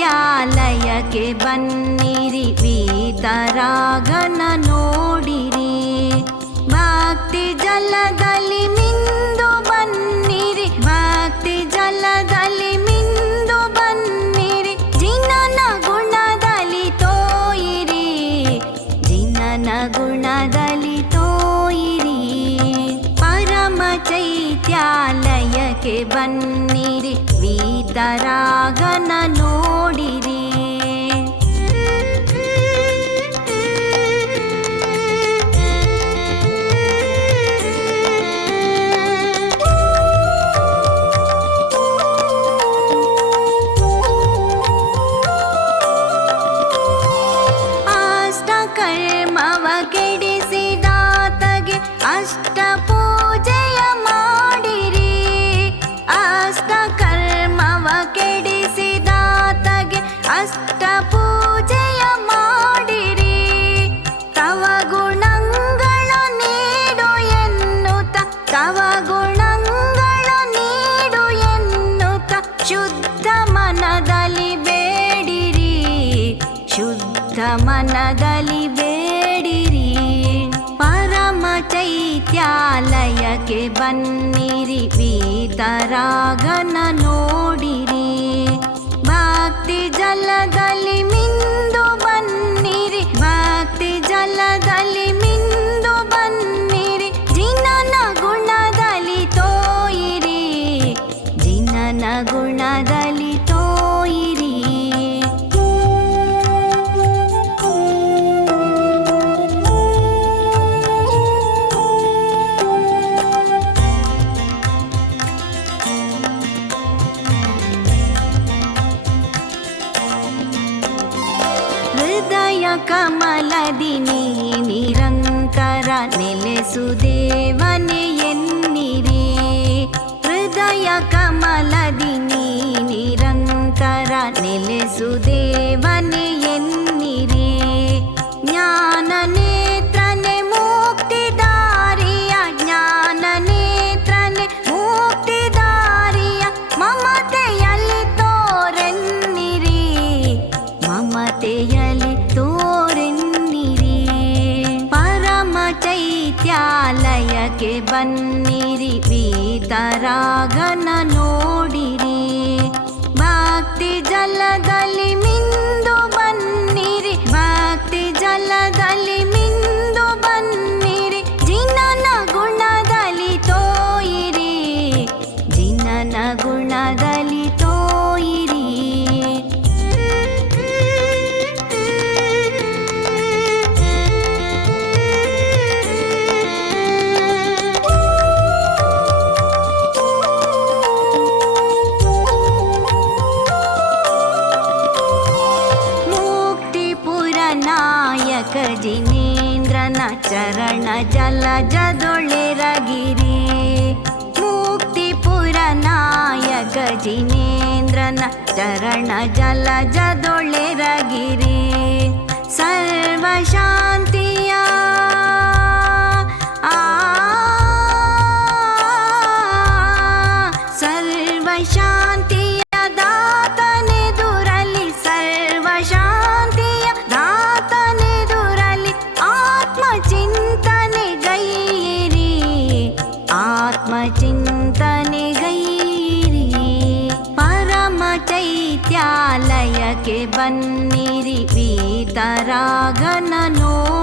ವಿದ್ಯಾಲಯ ಬನ್ನಿರಿ ಬನ್ನಿರಿ ವೀತರಾಗನ ನೋಡಿರಿ ಭಕ್ತಿ ಜಲದಲ್ಲಿ ಮಿಂದು ಬನ್ನಿರಿ ಭಕ್ತಿ ಜಲದಲ್ಲಿ ಮಿಂದು ಬನ್ನಿರಿ ಜಿನನ ಗುಣದಲ್ಲಿ ತೋಯಿರಿ ಜಿನನ ಗುಣದಲ್ಲಿ ತೋಯಿರಿ ಪರಮ ಚೈತ್ಯಾಲಯಕ್ಕೆ ಬನ್ನಿರಿ ವೀತರಾಗನ ನೋಡಿ ಕರ್ಮವ ಕೆಡಿಸಿದಾತಗೆ ಅಷ್ಟ ಪೂಜೆಯ ಮಾಡಿರಿ ತವ ಗುಣಗಳು ನೀಡುನ್ನು ತಕ್ಕವ ಗುಣಗಳು ನೀಡುನ್ನು ತಕ್ಷುದ್ಧ ಮನದಲ್ಲಿ ಬೇಡಿರಿ ಶುದ್ಧ ಮನದಲಿ ಬೇಡಿರಿ ಪರಮ ಚೈತ್ಯಾಲಯಕ್ಕೆ ಬನ್ನಿರಿ ವೀತರಾಗ கமலதினி நிரங்கர நெலசுதேவன் என்னிரே ஹிருதய கமலதினி நிரங்கர நெலசுதேவன் என்னிரே ஞான மமதையல் தோரன் நிறே மமதையல் के बन मेरी गजि नेन्द्रना चरण जल जदोळेरगिरि मुक्तिपुरनायकजि नेन्द्रना चरण जल जोळे रगिरि सर्व शान्तया पीतरागननो